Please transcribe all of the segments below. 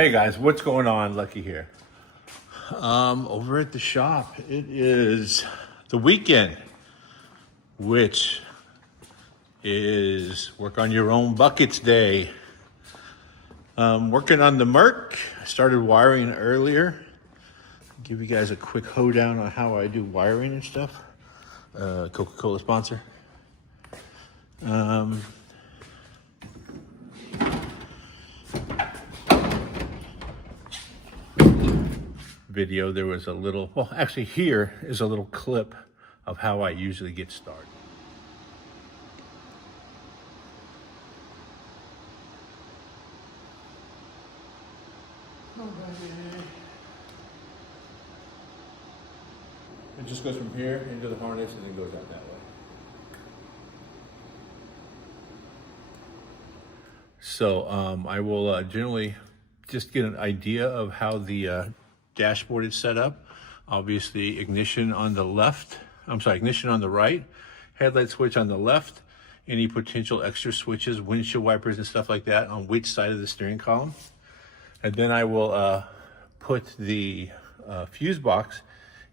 Hey guys, what's going on? Lucky here. Over at the shop, it is the weekend, which is work on your own buckets day. Working on the Merc. I started wiring earlier. Give you guys a quick hoedown on how I do wiring and stuff. Coca-Cola sponsor. Video, there was a little, well, actually here is a little clip of how I usually get started. It just goes from here into the harness and then goes out that way. So I will generally just get an idea of how the dashboard is set up. Obviously ignition on the left, ignition on the right, headlight switch on the left, any potential extra switches, windshield wipers and stuff like that on which side of the steering column. And then I will put the fuse box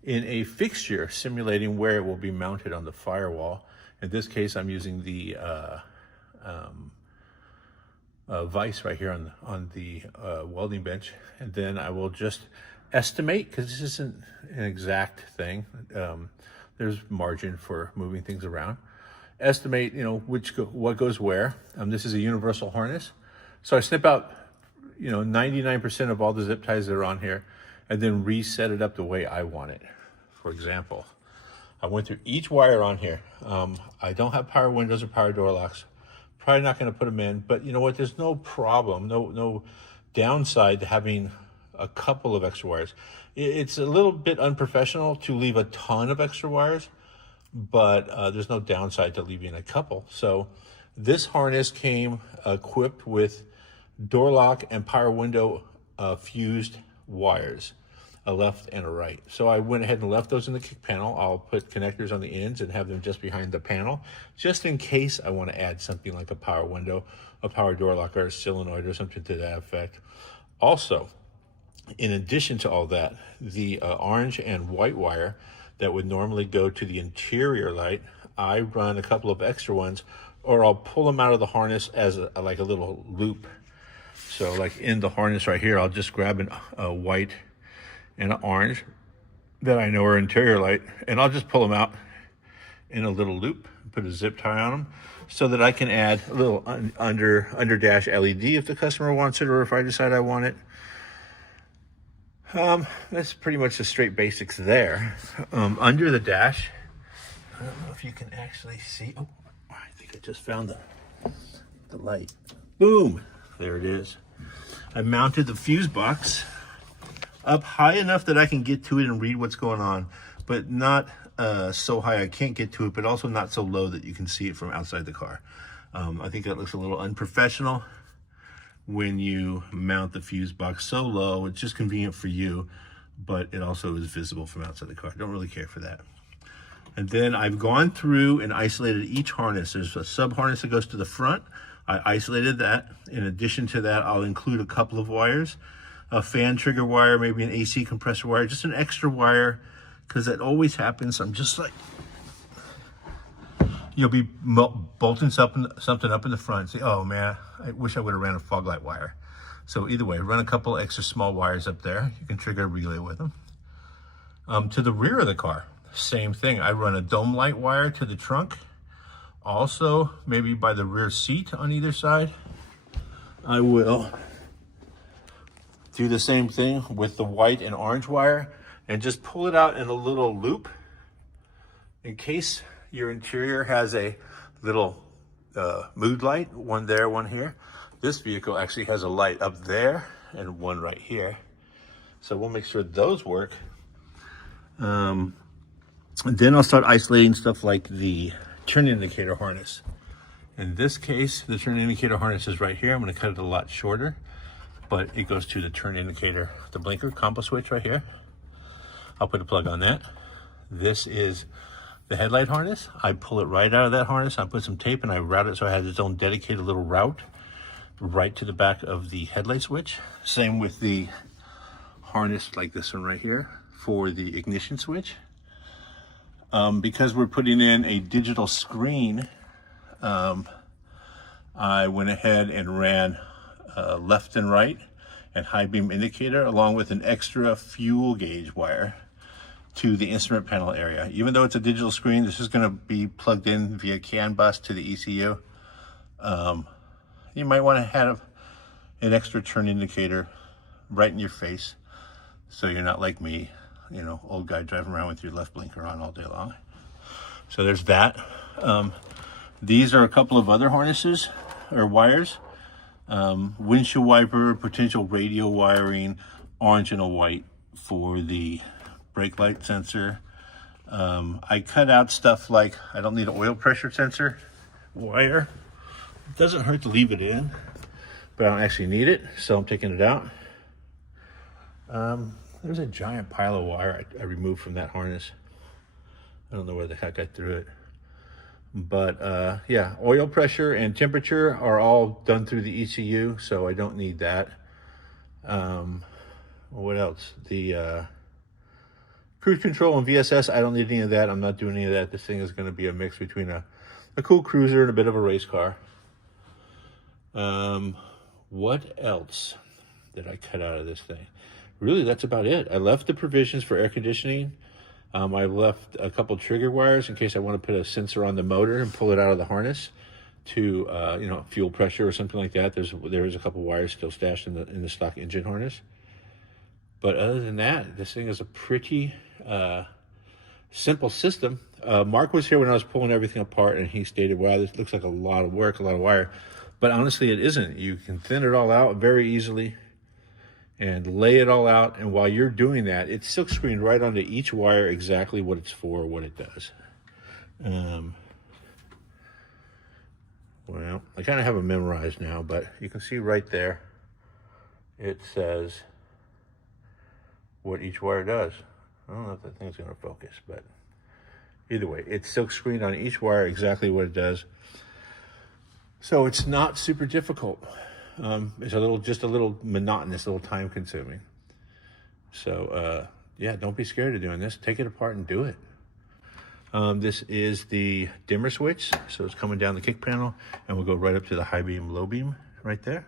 in a fixture simulating where it will be mounted on the firewall. In this case, I'm using the vise right here on the welding bench. And then I will just estimate, because this isn't an exact thing. There's margin for moving things around. Estimate, what goes where. This is a universal harness. So I snip out, 99% of all the zip ties that are on here and then reset it up the way I want it. For example, I went through each wire on here. I don't have power windows or power door locks. Probably not going to put them in, but you know what? There's no problem, no downside to having a couple of extra wires. It's a little bit unprofessional to leave a ton of extra wires, but there's no downside to leaving a couple. So this harness came equipped with door lock and power window fused wires, a left and a right. So I went ahead and left those in the kick panel. I'll put connectors on the ends and have them just behind the panel, just in case I want to add something like a power window, a power door lock, or a solenoid or something to that effect. Also, in addition to all that, the orange and white wire that would normally go to the interior light, I run a couple of extra ones, or I'll pull them out of the harness as like a little loop. So like in the harness right here, I'll just grab a white and an orange that I know are interior light, and I'll just pull them out in a little loop, put a zip tie on them, so that I can add a little under dash LED if the customer wants it, or if I decide I want it. That's pretty much the straight basics there. Under the dash, I don't know if you can actually see. Oh, I think I just found the light. Boom, there it is. I mounted the fuse box up high enough that I can get to it and read what's going on, but not so high I can't get to it, but also not so low that you can see it from outside the car. I think that looks a little unprofessional when you mount the fuse box so low. It's just convenient for you, but it also is visible from outside the car. I don't really care for that. And then I've gone through and isolated each harness. There's a sub harness that goes to the front. I isolated that. In addition to that, I'll include a couple of wires, a fan trigger wire, maybe an AC compressor wire, just an extra wire, because that always happens. I'm just like, you'll be bolting something up in the front. Say, oh man, I wish I would have ran a fog light wire. So either way, run a couple extra small wires up there. You can trigger a relay with them. To the rear of the car, same thing. I run a dome light wire to the trunk. Also, maybe by the rear seat on either side. I will do the same thing with the white and orange wire and just pull it out in a little loop in case your interior has a little mood light, one there, one here. This vehicle actually has a light up there and one right here. So we'll make sure those work. And then I'll start isolating stuff like the turn indicator harness. In this case, the turn indicator harness is right here. I'm going to cut it a lot shorter, but it goes to the turn indicator, the blinker combo switch right here. I'll put a plug on that. This is the headlight harness. I pull it right out of that harness. I put some tape and I route it so it has its own dedicated little route right to the back of the headlight switch. Same with the harness like this one right here for the ignition switch. Because we're putting in a digital screen, I went ahead and ran left and right and high beam indicator along with an extra fuel gauge wire to the instrument panel area. Even though it's a digital screen, this is going to be plugged in via CAN bus to the ECU. You might want to have an extra turn indicator right in your face so you're not like me, you know, old guy driving around with your left blinker on all day long. So there's that. These are a couple of other harnesses or wires. Windshield wiper, potential radio wiring, orange and a white for the brake light sensor. I cut out stuff like, I don't need an oil pressure sensor wire. It doesn't hurt to leave it in, but I don't actually need it, so I'm taking it out. There's a giant pile of wire I removed from that harness. I don't know where the heck I threw it. But yeah, oil pressure and temperature are all done through the ECU, so I don't need that. What else? The cruise control and VSS, I don't need any of that. I'm not doing any of that. This thing is going to be a mix between a cool cruiser and a bit of a race car. What else did I cut out of this thing? Really, that's about it. I left the provisions for air conditioning. I left a couple trigger wires in case I want to put a sensor on the motor and pull it out of the harness to, you know, fuel pressure or something like that. There is a couple wires still stashed in the stock engine harness. But other than that, this thing is a pretty simple system. Mark was here when I was pulling everything apart, and he stated, wow, this looks like a lot of work, a lot of wire. But honestly, it isn't. You can thin it all out very easily and lay it all out. And while you're doing that, it's silk screened right onto each wire exactly what it's for, what it does. Well, I kind of have it memorized now, but you can see right there, it says what each wire does. I don't know if that thing's going to focus, but either way, it's silk screened on each wire exactly what it does. So it's not super difficult. It's just a little monotonous, a little time consuming. So yeah, don't be scared of doing this. Take it apart and do it. This is the dimmer switch. So it's coming down the kick panel and we'll go right up to the high beam, low beam right there.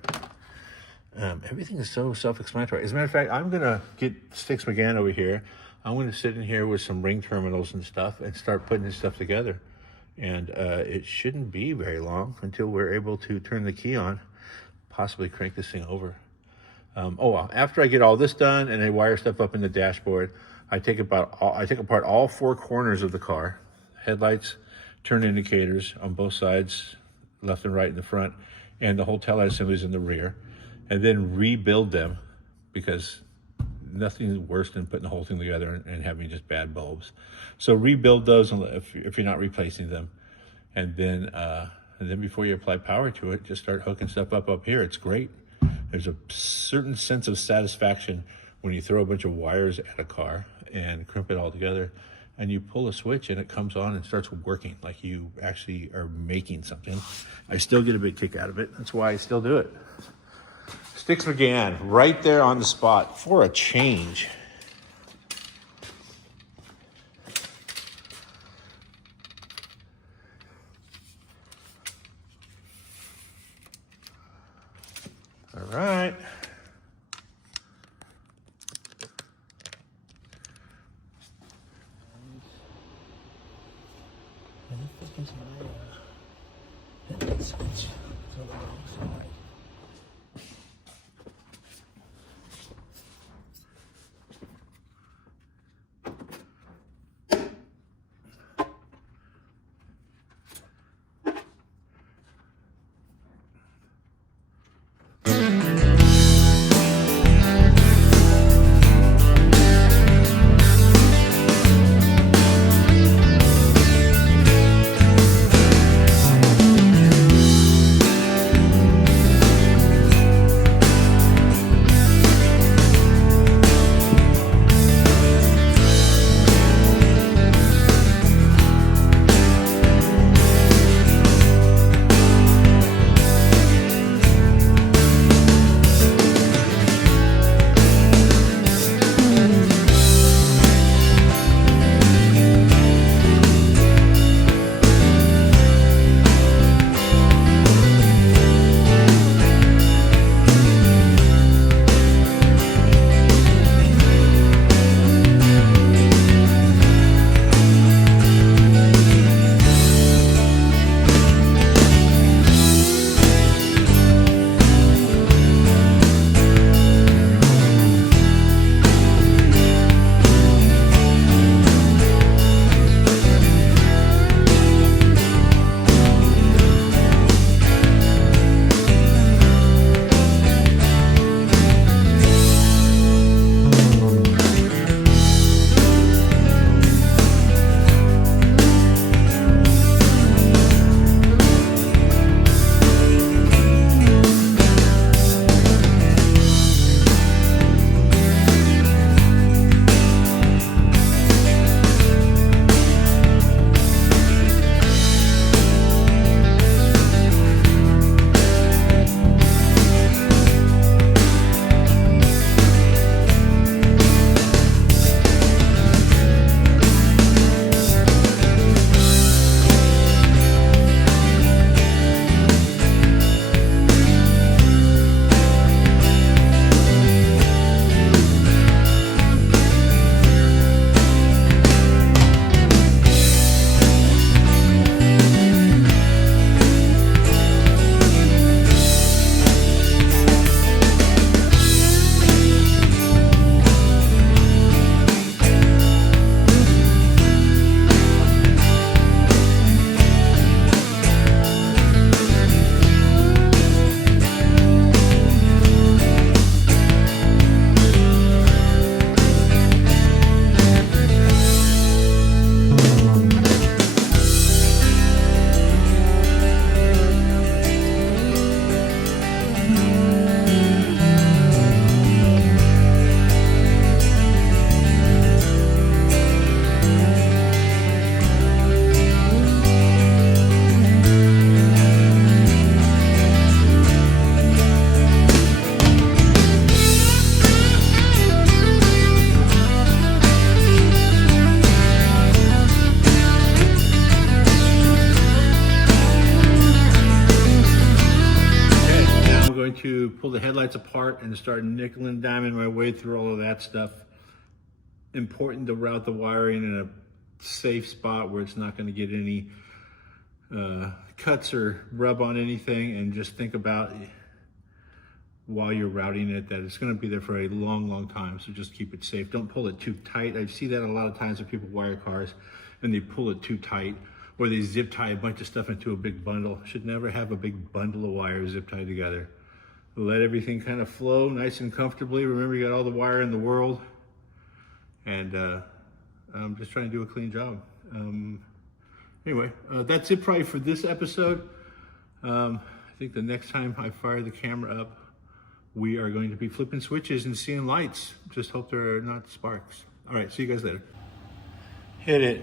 Everything is so self-explanatory. As a matter of fact, I'm gonna get Sticks McGann over here. I'm gonna sit in here with some ring terminals and stuff and start putting this stuff together. And it shouldn't be very long until we're able to turn the key on, possibly crank this thing over. After I get all this done and I wire stuff up in the dashboard, I take apart all four corners of the car, headlights, turn indicators on both sides, left and right in the front, and the whole taillight assemblies in the rear, and then rebuild them, because nothing is worse than putting the whole thing together and having just bad bulbs. So rebuild those if you're not replacing them, and then before you apply power to it, just start hooking stuff up here. It's great. There's a certain sense of satisfaction when you throw a bunch of wires at a car and crimp it all together, and you pull a switch and it comes on and starts working like you actually are making something. I still get a big kick out of it. That's why I still do it. Sticks McGann, right there on the spot for a change. All right. Switch to the wrong side. going to pull the headlights apart and start nickel and diming my way through all of that stuff. Important to route the wiring in a safe spot where it's not going to get any cuts or rub on anything, and just think about while you're routing it that it's going to be there for a long time, so just keep it safe. Don't pull it too tight. I see that a lot of times when people wire cars and they pull it too tight, or they zip tie a bunch of stuff into a big bundle. Should never have a big bundle of wires zip tied together. Let everything kind of flow nice and comfortably. Remember, you got all the wire in the world, and I'm just trying to do a clean job. Anyway, that's it probably for this episode. I think the next time I fire the camera up, we are going to be flipping switches and seeing lights. Just hope they're not sparks. All right, see you guys later. Hit it.